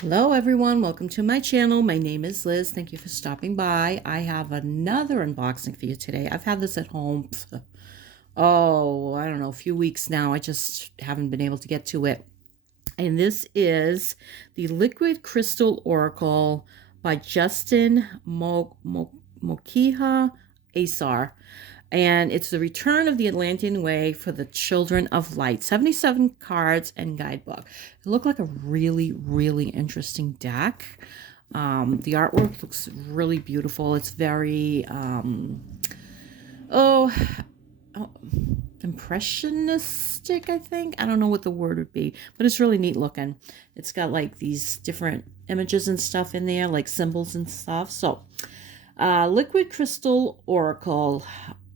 Hello everyone, welcome to my channel. My name is Liz. Thank you for stopping by. I have another unboxing for you today. I've had this at home, I don't know, a few weeks now. I just haven't been able to get to it. And this is the Liquid Crystal Oracle by Justin Moikeha Asar. And it's the Return of the Atlantean Way for the Children of Light. 77 cards and guidebook. It looked like a really, really interesting deck. The artwork looks really beautiful. It's very, impressionistic, I think. I don't know what the word would be, but it's really neat looking. It's got like these different images and stuff in there, like symbols and stuff. So, Liquid Crystal Oracle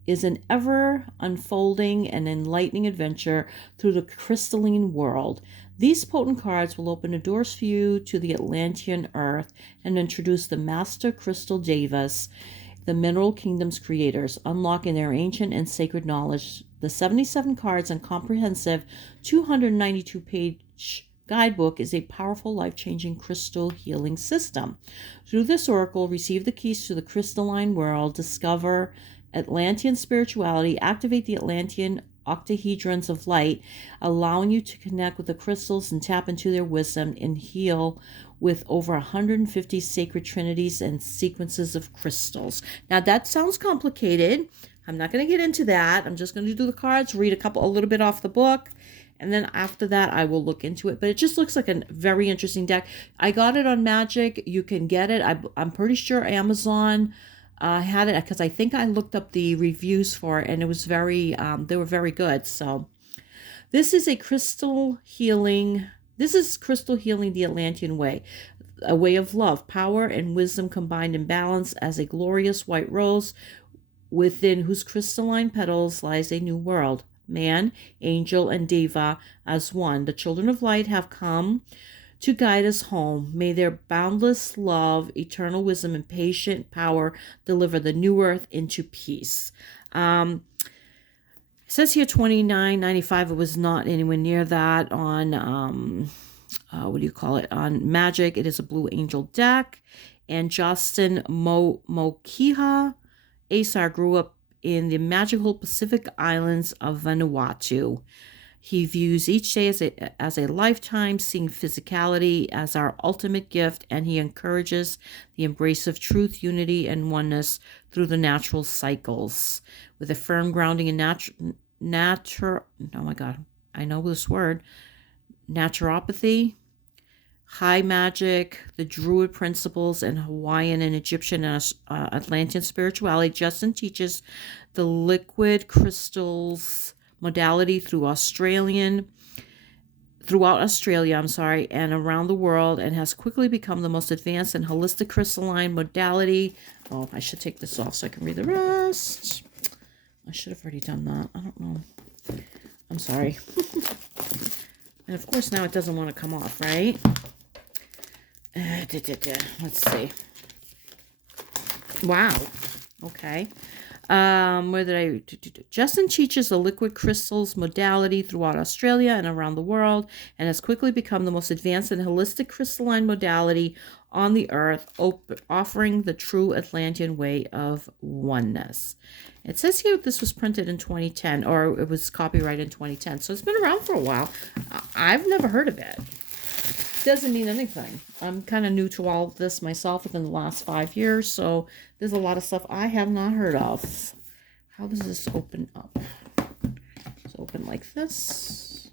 is an ever unfolding and enlightening adventure through the crystalline world. These potent cards will open the doors for you to the Atlantean Earth and introduce the Master Crystal Devas, the Mineral Kingdom's creators, unlocking their ancient and sacred knowledge. The 77 cards and comprehensive 292-page guidebook is a powerful, life-changing crystal healing system. Through this oracle, receive the keys to the crystalline world, discover Atlantean spirituality, activate the Atlantean octahedrons of light, allowing you to connect with the crystals and tap into their wisdom, and heal with over 150 sacred trinities and sequences of crystals. Now that sounds complicated. I'm not going to get into that. I'm just going to do the cards, read a little bit off the book, and then after that I will look into it. But it just looks like a very interesting deck. I got it on Magic. You can get it. I'm pretty sure Amazon had it, because I think I looked up the reviews for it, and it was very, they were very good. So this is crystal healing the Atlantean way, a way of love, power, and wisdom combined in balance as a glorious white rose within whose crystalline petals lies a new world. Man, angel, and deva as one. The children of light have come to guide us home. May their boundless love, eternal wisdom, and patient power deliver the new earth into peace. It says here $29.95. It was not anywhere near that on, on Magic. It is a Blue Angel deck. And Justin Moikeha Asar grew up in the magical Pacific Islands of Vanuatu. He views each day as a lifetime, seeing physicality as our ultimate gift, and he encourages the embrace of truth, unity, and oneness through the natural cycles. With a firm grounding in naturopathy, high magic, the Druid principles, and Hawaiian and Egyptian and Atlantean spirituality, Justin teaches the liquid crystals modality throughout Australia, and around the world, and has quickly become the most advanced and holistic crystalline modality. Oh, I should take this off so I can read the rest. I should have already done that. I don't know. I'm sorry. And of course now it doesn't want to come off, right? Let's see. Wow. Okay. Where did I... Justin teaches the liquid crystals modality throughout Australia and around the world, and has quickly become the most advanced and holistic crystalline modality on the earth, offering the true Atlantean way of oneness. It says here this was printed in 2010, or it was copyrighted in 2010, so it's been around for a while. I've never heard of it. Doesn't mean anything. I'm kind of new to all of this myself within the last 5 years, so there's a lot of stuff I have not heard of. How does this open up? It's open like this.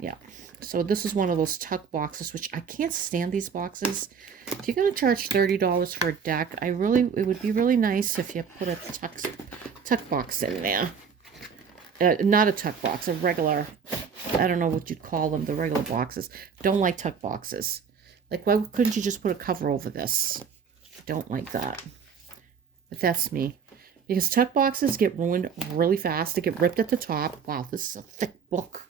Yeah. So this is one of those tuck boxes, which I can't stand these boxes. If you're going to charge $30 for a deck, it would be really nice if you put a tuck box in there. Not a tuck box, a regular, I don't know what you'd call them, the regular boxes. Don't like tuck boxes. Like, why couldn't you just put a cover over this? Don't like that. But that's me. Because tuck boxes get ruined really fast. They get ripped at the top. Wow, this is a thick book.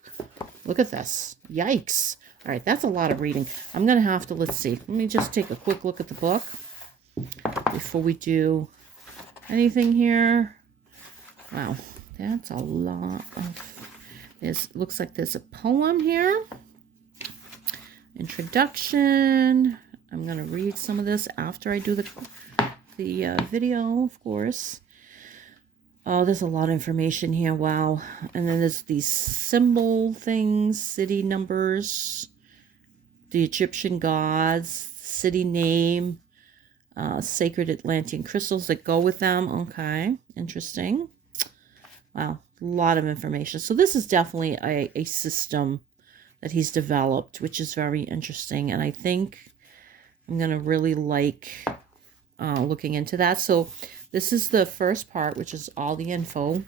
Look at this. Yikes. All right, that's a lot of reading. I'm going to have to, let's see. Let me just take a quick look at the book before we do anything here. Wow. That's a lot of... Looks like there's a poem here. Introduction. I'm going to read some of this after I do the video, of course. Oh, there's a lot of information here. Wow. And then there's these symbol things, city numbers, the Egyptian gods, city name, sacred Atlantean crystals that go with them. Okay, interesting. Wow, a lot of information. So this is definitely a system that he's developed, which is very interesting. And I think I'm going to really like looking into that. So this is the first part, which is all the info.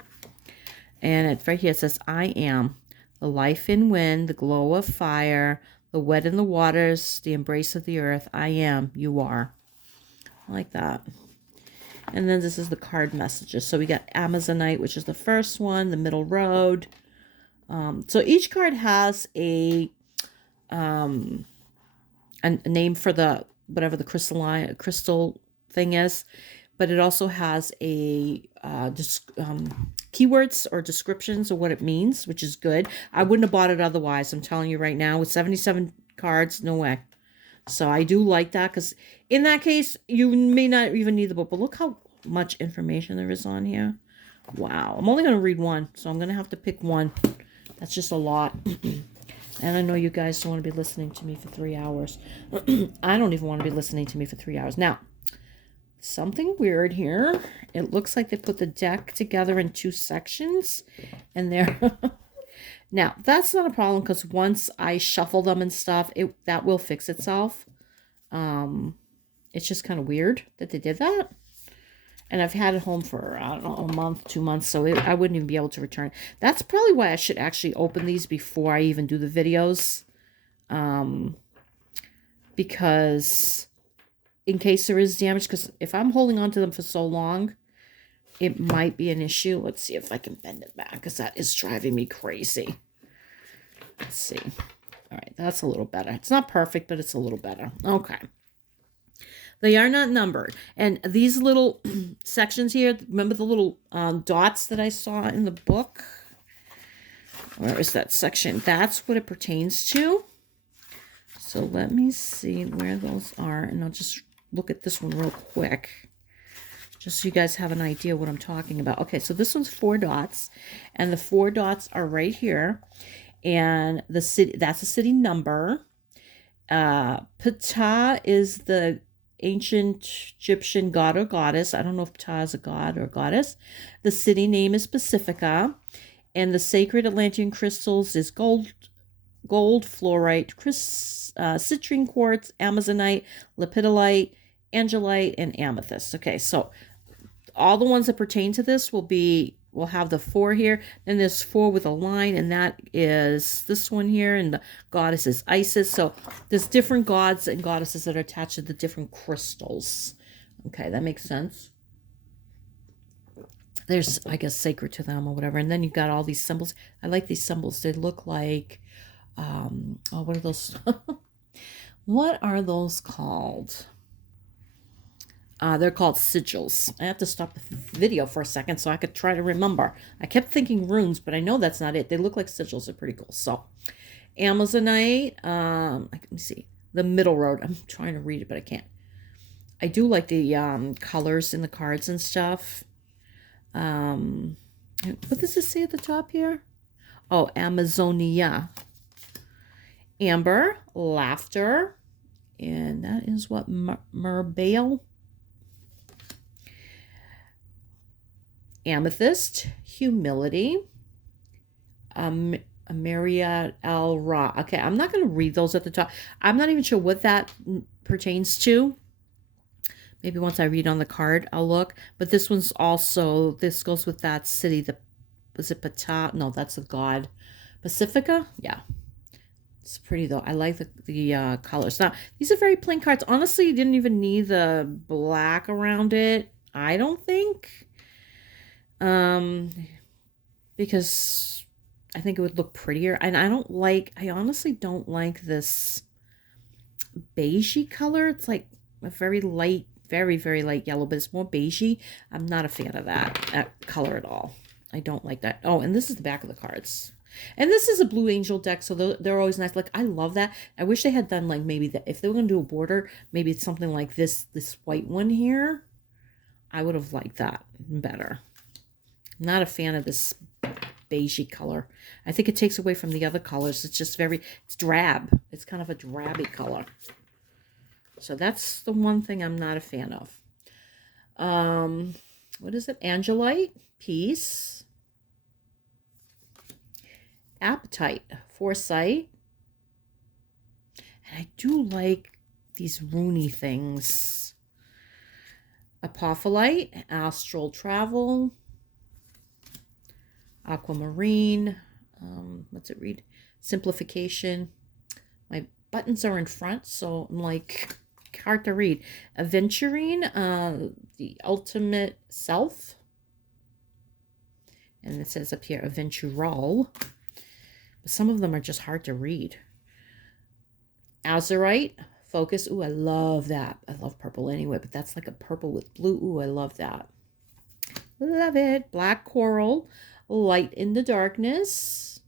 And right here it says, I am the life in wind, the glow of fire, the wet in the waters, the embrace of the earth. I am, you are. I like that. And then this is the card messages. So we got Amazonite, which is the first one, the middle road. So each card has a name for the whatever the crystal thing is, but it also has a keywords or descriptions of what it means, which is good. I wouldn't have bought it otherwise. I'm telling you right now, with 77 cards, no way. So I do like that, because in that case, you may not even need the book. But look how much information there is on here. Wow. I'm only going to read one, so I'm going to have to pick one. That's just a lot. And I know you guys don't want to be listening to me for 3 hours. I don't even want to be listening to me for 3 hours. Now, something weird here. It looks like they put the deck together in 2 sections. And they're... Now, that's not a problem, because once I shuffle them and stuff, that will fix itself. It's just kind of weird that they did that. And I've had it home for, I don't know, a month, 2 months, so I wouldn't even be able to return it. That's probably why I should actually open these before I even do the videos. Because in case there is damage, because if I'm holding on to them for so long, it might be an issue. Let's see if I can bend it back, because that is driving me crazy. Let's see. All right, that's a little better. It's not perfect, but it's a little better. Okay. They are not numbered. And these little sections here, remember the little dots that I saw in the book? Where is that section? That's what it pertains to. So let me see where those are. And I'll just look at this one real quick, just so you guys have an idea what I'm talking about. Okay, so this one's 4 dots. And the 4 dots are right here. And the city, that's a city number. Ptah is the ancient Egyptian god or goddess. I don't know if Ptah is a god or goddess. The city name is Pacifica. And the sacred Atlantean crystals is gold, fluorite, citrine quartz, amazonite, lepidolite, angelite, and amethyst. Okay, so all the ones that pertain to this we'll have the 4 here. Then there's 4 with a line, and that is this one here, and the goddess is Isis. So there's different gods and goddesses that are attached to the different crystals. Okay, that makes sense. There's, I guess, sacred to them or whatever. And then you've got all these symbols. I like these symbols. They look like, what are those? What are those called? They're called sigils. I have to stop the video for a second so I could try to remember. I kept thinking runes, but I know that's not it. They look like sigils. They're pretty cool. So, Amazonite. Let me see. The middle road. I'm trying to read it, but I can't. I do like the colors in the cards and stuff. What does it say at the top here? Oh, Amazonia. Amber. Laughter. And that is what? Merbale. Amethyst, humility, Amaria al Ra. Okay, I'm not going to read those at the top. I'm not even sure what that pertains to. Maybe once I read on the card, I'll look. But this one's also, this goes with that city. Was it Ptah? No, that's a god. Pacifica? Yeah. It's pretty, though. I like the colors. Now, these are very plain cards. Honestly, you didn't even need the black around it. I don't think. Because I think it would look prettier. And I honestly don't like this beigey color. It's like a very light, very, very light yellow, but it's more beigey. I'm not a fan of that color at all. I don't like that. Oh, and this is the back of the cards. And this is a Blue Angel deck, so they're always nice. Like, I love that. I wish they had done, like, maybe that if they were going to do a border, maybe it's something like this white one here. I would have liked that better. I'm not a fan of this beigey color. I think it takes away from the other colors. It's just it's drab. It's kind of a drabby color. So that's the one thing I'm not a fan of. What is it? Angelite, Peace, Appetite, Foresight. And I do like these runy things. Apophyllite, Astral Travel, Aquamarine. What's it read? Simplification. My buttons are in front, so I'm like hard to read. Aventurine, the Ultimate Self. And it says up here, Aventural. But some of them are just hard to read. Azurite, Focus. Ooh, I love that. I love purple anyway, but that's like a purple with blue. Ooh, I love that. Love it. Black Coral, Light in the Darkness.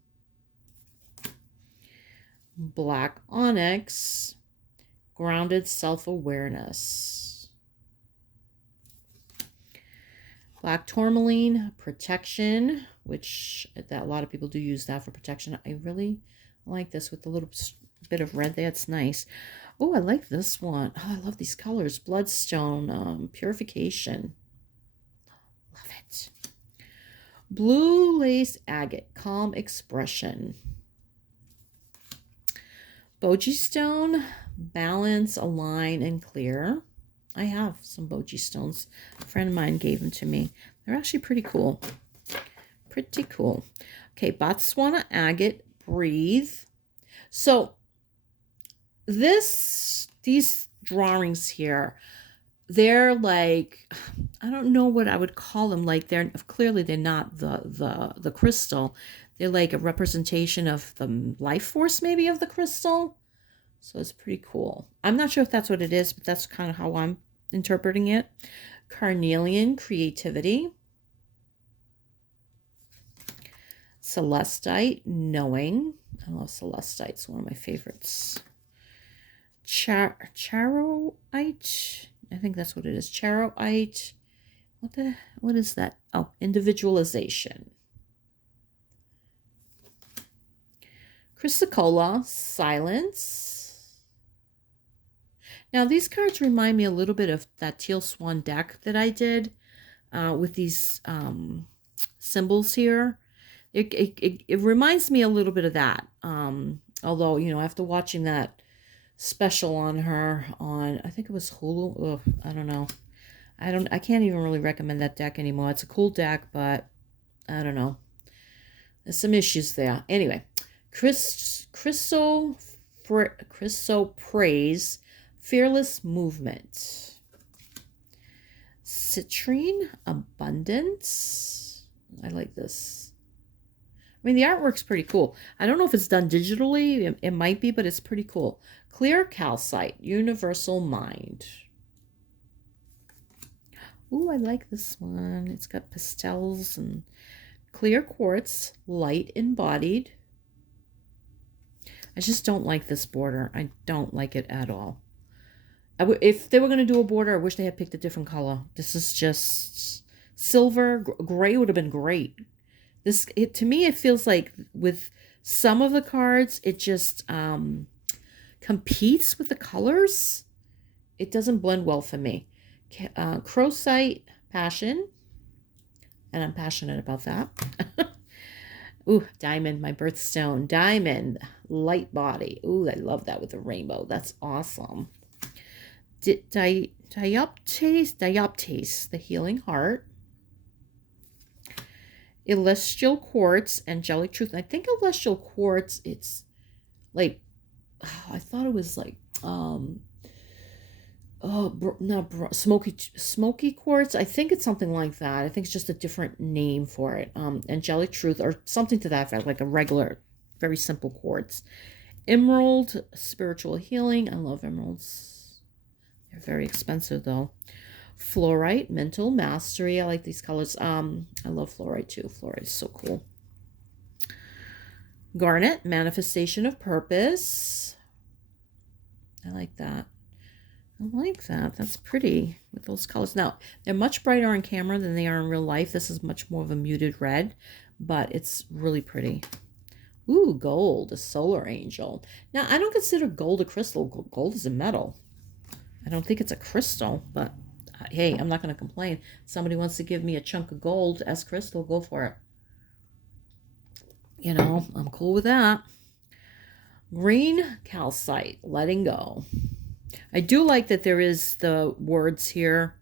Black Onyx, Grounded Self-Awareness. Black Tourmaline, Protection, which a lot of people do use that for protection. I really like this with a little bit of red there. It's nice. Oh, I like this one. Oh, I love these colors. Bloodstone, Purification. Love it. Blue Lace Agate, Calm Expression. Boji Stone, Balance, Align, and Clear. I have some Boji Stones. A friend of mine gave them to me. They're actually pretty cool. Pretty cool. Okay, Botswana Agate, Breathe. So these drawings here, they're like, I don't know what I would call them. Like, clearly they're not the crystal. They're like a representation of the life force maybe of the crystal. So it's pretty cool. I'm not sure if that's what it is, but that's kind of how I'm interpreting it. Carnelian, Creativity. Celestite, Knowing. I love Celestite. It's one of my favorites. Charoite. I think that's what it is. Charoite. What is that? Oh, Individualization. Chrysocolla, Silence. Now, these cards remind me a little bit of that Teal Swan deck that I did with these symbols here. It reminds me a little bit of that. Although, you know, after watching that special on her on, I think it was Hulu. Ugh, I don't know. I can't even really recommend that deck anymore. It's a cool deck, but I don't know. There's some issues there. Anyway, Chrysoprase, Fearless Movement. Citrine, Abundance. I like this. I mean, the artwork's pretty cool. I don't know if it's done digitally. It might be, but it's pretty cool. Clear Calcite, Universal Mind. Ooh, I like this one. It's got pastels and Clear Quartz, Light Embodied. I just don't like this border. I don't like it at all. If they were going to do a border, I wish they had picked a different color. This is just silver. Gray would have been great. To me, it feels like with some of the cards, it just competes with the colors. It doesn't blend well for me. Crocite, Passion. And I'm passionate about that. Ooh, Diamond, my birthstone. Diamond, Light Body. Ooh, I love that with the rainbow. That's awesome. Dioptase, the Healing Heart. Elestial Quartz, Angelic Truth. I think Elestial Quartz, it's like, I thought it was like, smoky quartz. I think it's something like that. I think it's just a different name for it. Angelic Truth or something to that effect, like a regular, very simple quartz. Emerald, Spiritual Healing. I love emeralds. They're very expensive though. Fluorite, Mental Mastery. I like these colors. I love fluorite too. Fluorite is so cool. Garnet, manifestation of purpose. I like that. I like that. That's pretty with those colors. Now, they're much brighter on camera than they are in real life. This is much more of a muted red, but it's really pretty. Ooh, gold, a solar angel. Now, I don't consider gold a crystal. Gold is a metal. I don't think it's a crystal, but hey, I'm not going to complain. Somebody wants to give me a chunk of gold as crystal, go for it. You know, I'm cool with that. Green calcite, letting go. I do like that there is the words here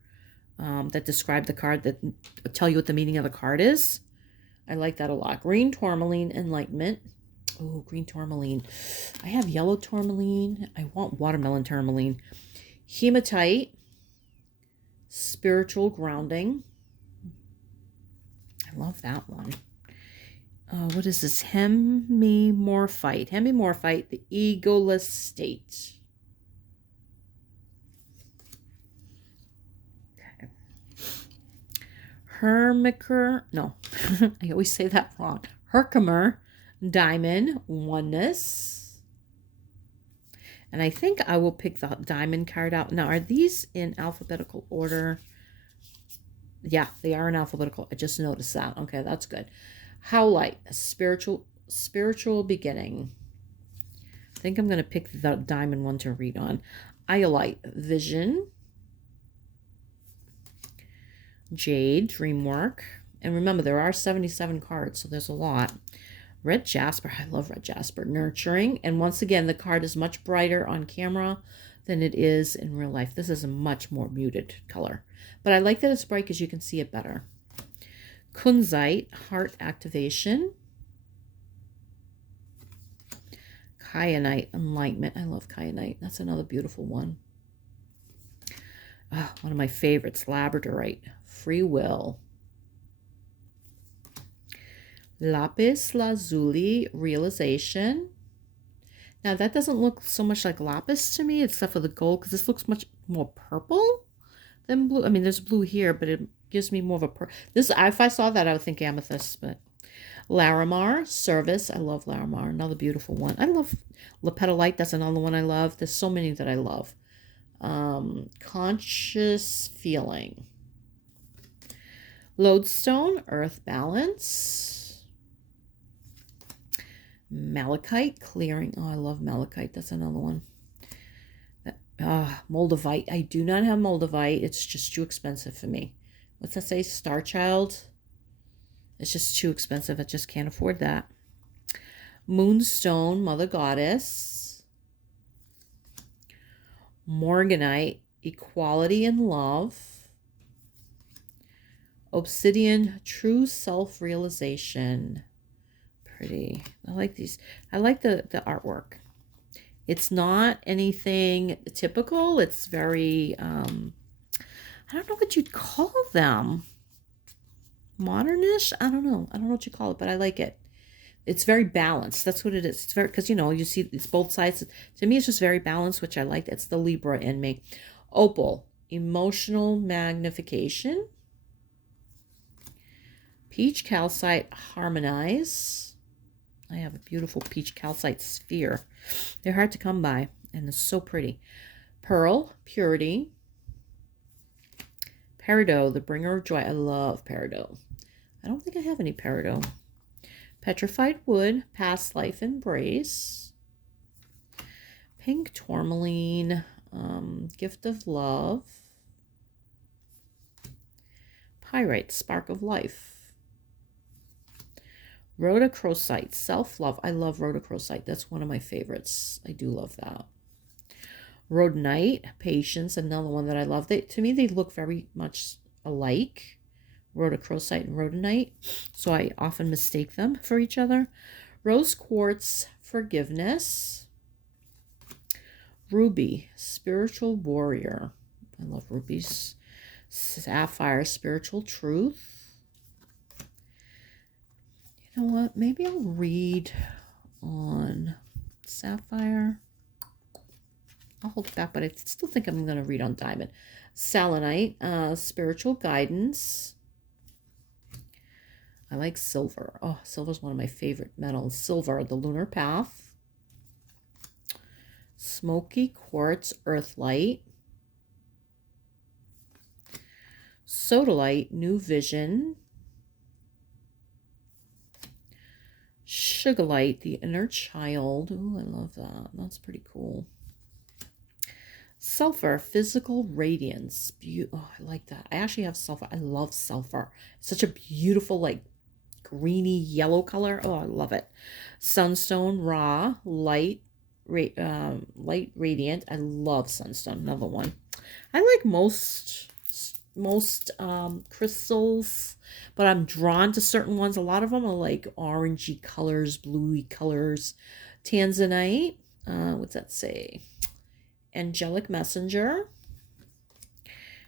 that describe the card, that tell you what the meaning of the card is. I like that a lot. Green tourmaline, enlightenment. Oh, green tourmaline. I have yellow tourmaline. I want watermelon tourmaline. Hematite, spiritual grounding. I love that one. What is this? Hemimorphite. Hemimorphite, the egoless state. Okay. No, I always say that wrong. Herkimer Diamond, oneness. And I think I will pick the diamond card out. Now, are these in alphabetical order? Yeah, they are in alphabetical. I just noticed that. Okay, that's good. Howlite, a spiritual beginning. I think I'm going to pick the diamond one to read on. Iolite, vision. Jade, dream work. And remember, there are 77 cards, so there's a lot. Red jasper, I love red jasper. Nurturing, and once again, the card is much brighter on camera than it is in real life. This is a much more muted color, but I like that it's bright because you can see it better. Kunzite, heart activation. Kyanite, enlightenment. I love kyanite. That's another beautiful one. Oh, one of my favorites, labradorite, free will. Lapis lazuli, realization. Now that doesn't look so much like lapis to me, except for the gold, because this looks much more purple than blue. I mean, there's blue here, but it gives me more of a this. If I saw that, I would think amethyst. But Larimar, service. I love Larimar. Another beautiful one. I love lepidolite. That's another one I love. There's so many that I love. Conscious feeling. Lodestone, earth balance. Malachite, clearing. Oh, I love malachite. That's another one. Moldavite. I do not have moldavite. It's just too expensive for me. What's that say? Star Child. It's just too expensive. I just can't afford that. Moonstone, Mother Goddess. Morganite, equality and love. Obsidian, true self-realization. Pretty. I like these. I like the artwork. It's not anything typical. It's very, I don't know what you'd call them. Modernish? I don't know. I don't know what you call it, but I like it. It's very balanced. That's what it is. It's very, because, you know, you see it's both sides. To me, it's just very balanced, which I like. It's the Libra in me. Opal, emotional magnification. Peach calcite, harmonize. I have a beautiful peach calcite sphere. They're hard to come by, and they're so pretty. Pearl, purity. Peridot, the bringer of joy. I love peridot. I don't think I have any peridot. Petrified wood, past life embrace. Pink tourmaline, gift of love. Pyrite, spark of life. Rhodochrosite, self-love. I love rhodochrosite. That's one of my favorites. I do love that. Rhodonite, patience, another one that I love. To me, they look very much alike, rhodochrosite and rhodonite, so I often mistake them for each other. Rose quartz, forgiveness. Ruby, spiritual warrior. I love rubies. Sapphire, spiritual truth. You know what? Maybe I'll read on sapphire. I'll hold it back, but I still think I'm going to read on diamond. Selenite, spiritual guidance. I like silver. Oh, silver's one of my favorite metals. Silver, the lunar path. Smoky quartz, earthlight. Sodalite, new vision. Sugarlight, the inner child. Ooh, I love that. That's pretty cool. Sulfur, physical radiance. Oh, I like that. I actually have sulfur. I love sulfur. It's such a beautiful, like, greeny yellow color. Oh, I love it. Sunstone, raw, light, light radiant. I love sunstone. Another one. I like most crystals, but I'm drawn to certain ones. A lot of them are like orangey colors, bluey colors. Tanzanite. What's that say? Angelic messenger.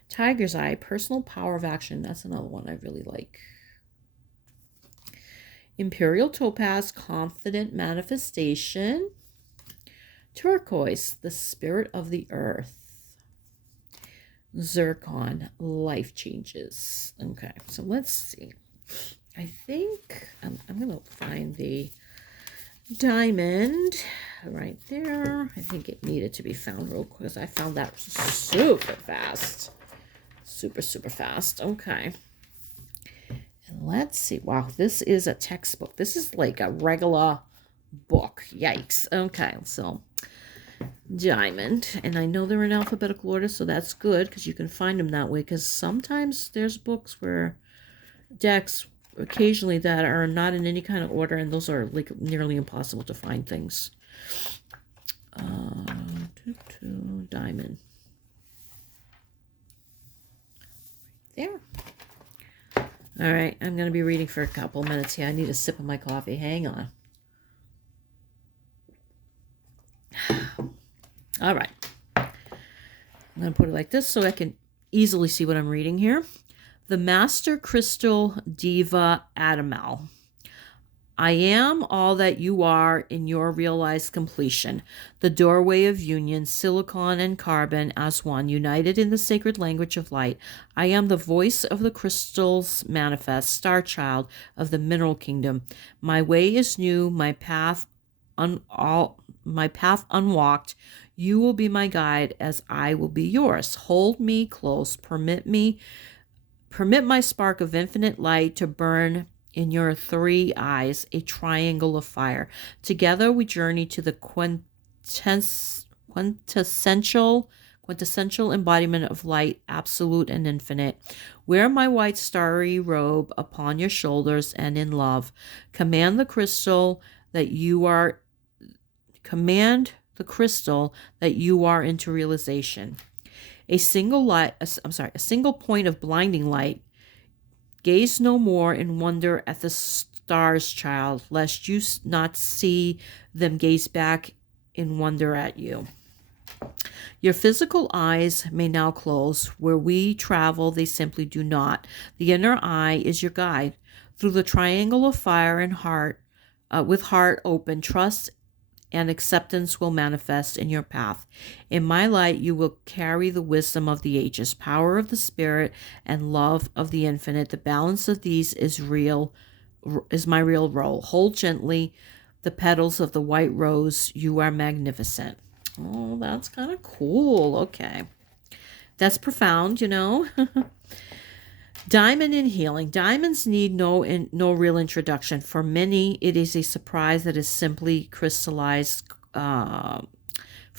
Tiger's eye, personal power of action. That's another one I really like. Imperial topaz, confident manifestation. Turquoise, the spirit of the earth. Zircon, life changes. Okay, so let's see. I think I'm going to find the diamond right there. I think it needed to be found real quick because I found that super fast. Super fast. Okay. And let's see. Wow, this is a textbook. This is like a regular book. Yikes. Okay, so diamond. And I know they're in alphabetical order, so that's good because you can find them that way. Because sometimes there's books where decks occasionally that are not in any kind of order, and those are like nearly impossible to find things. Diamond. There. All right, I'm going to be reading for a couple minutes here. I need a sip of my coffee. Hang on. All right. I'm going to put it like this so I can easily see what I'm reading here. The Master Crystal Diva Adamal. I am all that you are in your realized completion, the doorway of union, silicon and carbon as one, united in the sacred language of light. I am the voice of the crystals manifest, star child of the mineral kingdom. My way is new, my path unwalked. You will be my guide as I will be yours. Hold me close, permit my spark of infinite light to burn in your three eyes, a triangle of fire. Together we journey to the quintessential embodiment of light, absolute and infinite. Wear my white starry robe upon your shoulders, and in love, command the crystal that you are into realization. A single point of blinding light. Gaze no more in wonder at the stars, child, lest you not see them gaze back in wonder at you. Your physical eyes may now close. Where we travel, they simply do not. The inner eye is your guide. Through the triangle of fire and heart, with heart open, trust and acceptance will manifest in your path. In my light, you will carry the wisdom of the ages, power of the spirit, and love of the infinite. The balance of these is my real role. Hold gently the petals of the white rose. You are magnificent. Oh, that's kind of cool. Okay. That's profound, you know. Diamond in healing. Diamonds need no real introduction. For many, it is a surprise that is simply crystallized. For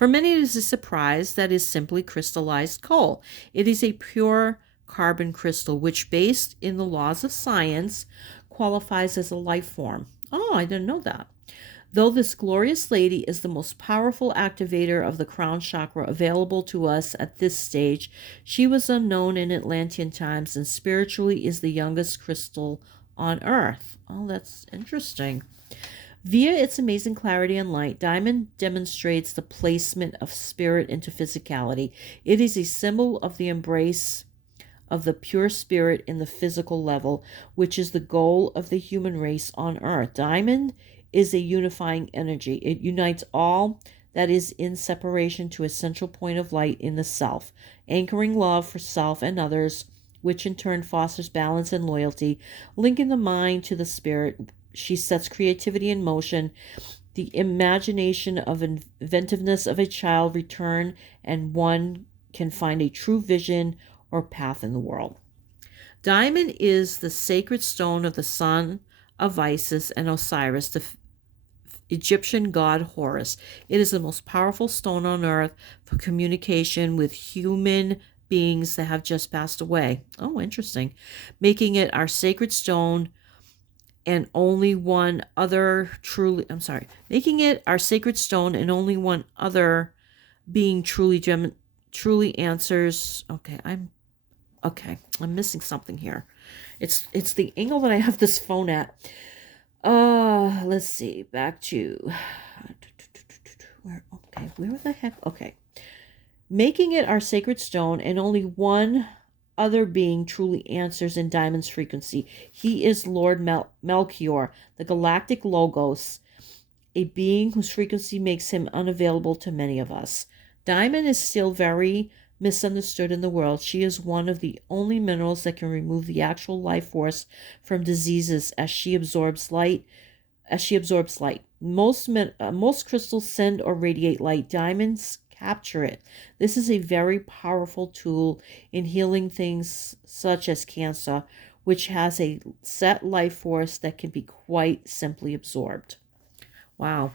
many, it is a surprise that is simply crystallized coal. It is a pure carbon crystal, which, based in the laws of science, qualifies as a life form. Oh, I didn't know that. Though this glorious lady is the most powerful activator of the crown chakra available to us at this stage, she was unknown in Atlantean times and spiritually is the youngest crystal on Earth. Oh, that's interesting. Via its amazing clarity and light, diamond demonstrates the placement of spirit into physicality. It is a symbol of the embrace of the pure spirit in the physical level, which is the goal of the human race on Earth. Diamond is a unifying energy. It unites all that is in separation to a central point of light in the self, anchoring love for self and others which in turn fosters balance and loyalty. Linking the mind to the spirit, she sets creativity in motion. The imagination of inventiveness of a child return, and one can find a true vision or path in the world. Diamond is the sacred stone of the son of Isis and Osiris, the Egyptian god Horus. It is the most powerful stone on earth for communication with human beings that have just passed away. Oh, interesting. Making it our sacred stone and only one other truly, making it our sacred stone and only one other being truly answers. I'm missing something here. It's the angle that I have this phone at. Let's see. Back to where the heck? Okay. Making it our sacred stone and only one other being truly answers in Diamond's frequency. He is Lord Melchior, the galactic Logos, a being whose frequency makes him unavailable to many of us. Diamond is still very misunderstood in the world. She is one of the only minerals that can remove the actual life force from diseases as she absorbs light. Most crystals send or radiate light. Diamonds capture it. This is a very powerful tool in healing things such as cancer, which has a set life force that can be quite simply absorbed. Wow.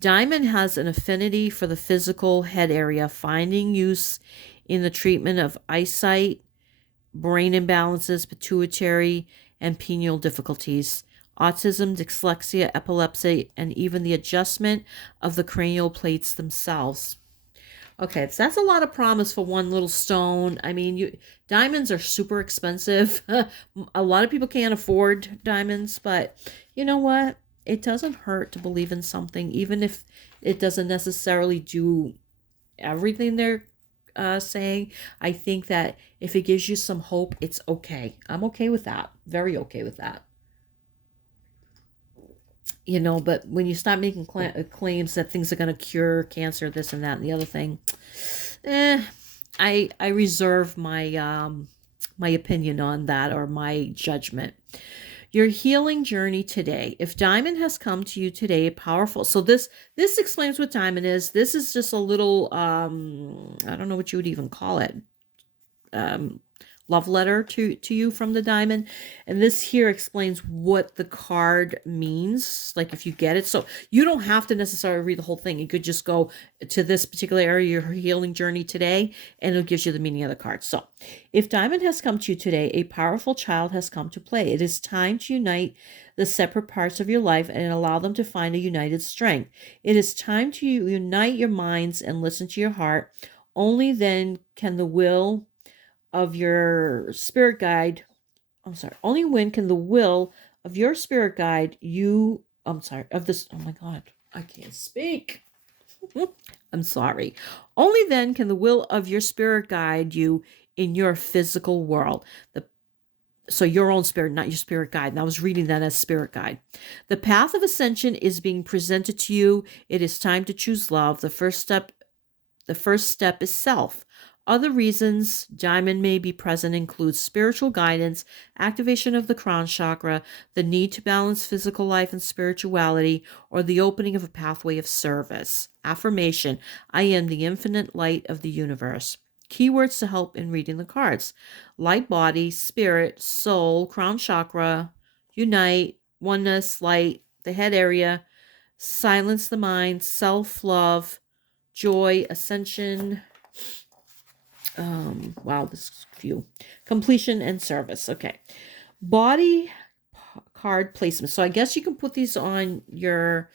Diamond has an affinity for the physical head area, finding use in the treatment of eyesight, brain imbalances, pituitary and pineal difficulties, autism, dyslexia, epilepsy, and even the adjustment of the cranial plates themselves. Okay, so that's a lot of promise for one little stone. I mean, diamonds are super expensive. A lot of people can't afford diamonds, but you know what? It doesn't hurt to believe in something, even if it doesn't necessarily do everything they're saying. I think that if it gives you some hope, it's okay. I'm okay with that. Very okay with that. But when you start making claims that things are going to cure cancer, this and that and the other thing, I reserve my my opinion on that, or my judgment. Your healing journey today. If Diamond has come to you today, powerful. So this explains what Diamond is. This is just a little I don't know what you would even call it. Love letter to you from the Diamond. And this here explains what the card means, like if you get it. So you don't have to necessarily read the whole thing. You could just go to this particular area, your healing journey today, and it'll give you the meaning of the card. So if Diamond has come to you today, a powerful child has come to play. It is time to unite the separate parts of your life and allow them to find a united strength. It is time to unite your minds and listen to your heart. Only then can the will of your spirit guide, only when can the will of your spirit guide you, of this, oh my God, I can't speak. I'm sorry. Only then can the will of your spirit guide you in your physical world. So your own spirit, not your spirit guide. And I was reading that as spirit guide. The path of ascension is being presented to you. It is time to choose love. The first step is self. Other reasons Diamond may be present include spiritual guidance, activation of the crown chakra, the need to balance physical life and spirituality, or the opening of a pathway of service. Affirmation: I am the infinite light of the universe. Keywords to help in reading the cards: light body, spirit, soul, crown chakra, unite, oneness, light, the head area, silence the mind, self-love, joy, ascension. Wow, this is few. Completion and service. Okay. Body card placement. So I guess you can put these on your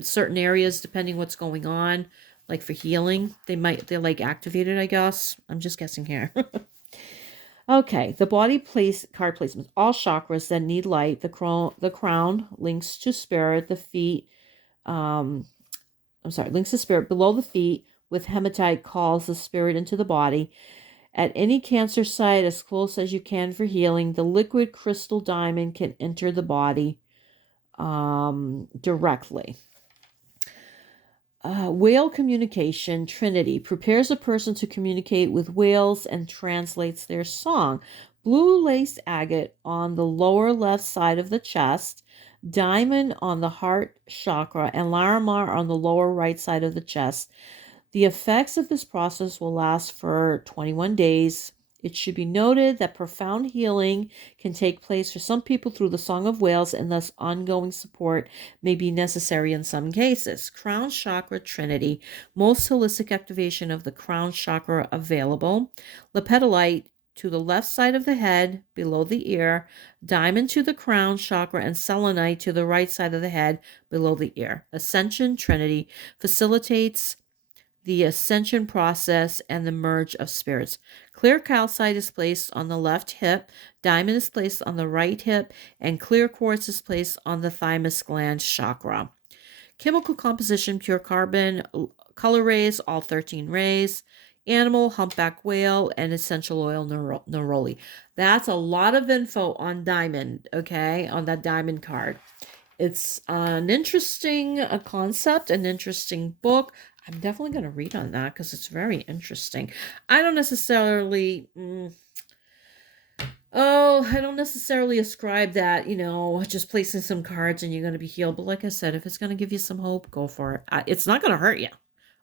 certain areas depending what's going on. Like for healing, they're like activated, I guess. I'm just guessing here. Okay, the body card placement. All chakras that need light. The crown links to spirit. The feet, links to spirit. Below the feet, with hematite, calls the spirit into the body. At any cancer site, as close as you can for healing, the liquid crystal diamond can enter the body directly. Whale communication, Trinity, prepares a person to communicate with whales and translates their song. Blue lace agate on the lower left side of the chest, diamond on the heart chakra, and larimar on the lower right side of the chest. The effects of this process will last for 21 days. It should be noted that profound healing can take place for some people through the Song of Whales, and thus ongoing support may be necessary in some cases. Crown Chakra Trinity, most holistic activation of the crown chakra available. Lepidolite to the left side of the head, below the ear. Diamond to the crown chakra, and selenite to the right side of the head, below the ear. Ascension Trinity facilitates the ascension process and the merge of spirits. Clear calcite is placed on the left hip, diamond is placed on the right hip, and clear quartz is placed on the thymus gland chakra. Chemical composition, pure carbon, color rays, all 13 rays, animal, humpback whale, and essential oil, neroli. That's a lot of info on diamond, okay, on that diamond card. It's an interesting concept, an interesting book. I'm definitely going to read on that because it's very interesting. I don't necessarily, I don't necessarily ascribe that, just placing some cards and you're going to be healed. But like I said, if it's going to give you some hope, go for it. It's not going to hurt you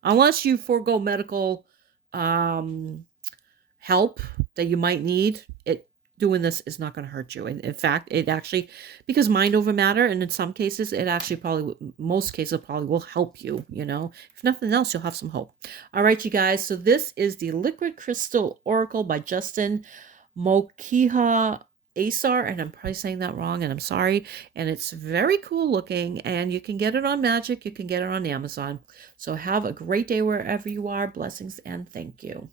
unless you forego medical help that you might need. Doing this is not going to hurt you. And in fact, it actually, because mind over matter, and in some cases, it actually most cases probably will help you, If nothing else, you'll have some hope. All right, you guys. So this is the Liquid Crystal Oracle by Justin Moikeha Asar, and I'm probably saying that wrong, and I'm sorry. And it's very cool looking, and you can get it on Magic. You can get it on Amazon. So have a great day wherever you are. Blessings, and thank you.